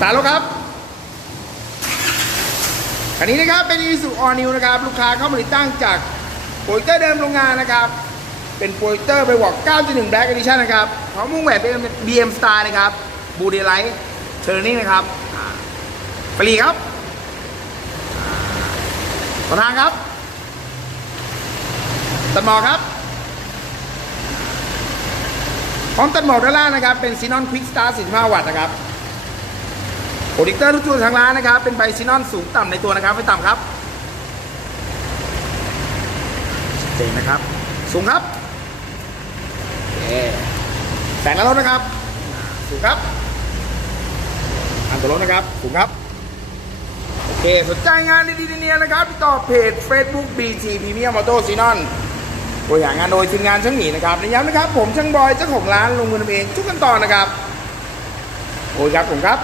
สารแล้วครับคันนี้นะครับเป็น i s u All New นะครับ ลูกค้าเข้ามาติดตั้งจากโปรเจคเตอร์เดิมโรงงานนะครับ เป็นโปรเจคเตอร์ไปวอก9.1 Black Edition นะครับพร้อมวงแหวนเป็น BM Star นะครับบูดลไลท์เทอร์นิ่งนะครับฟรีครับประธานครับตัดหมอกครับพร้อมตัดหมอกด้านล่างนะครับ เป็นซีนอนควิกสตาร์ 45 วัตต์นะครับ โปรดิกเตอร์ทุกตัวทางร้านนะครับ เป็นใบซีนอนสูงต่ำในตัวนะครับ ไม่ต่ำครับเจนนะครับ สูงครับโอเคแสงแล้วรถนะครับ สูงครับอันตัวรถนะครับ สูงครับ โอเค สนใจงานดีๆเนี่ยนะครับติดต่อเพจ Facebook BT Premium Auto x e n o n ตัวอย่างงานโดยทีมงานช่างหมีนะครับในย้ำนะครับ ผมช่างบอยเจ้าของร้านลงเงินทำเองทุกขั้นตอนนะครับ โอ้ยครับผมครับ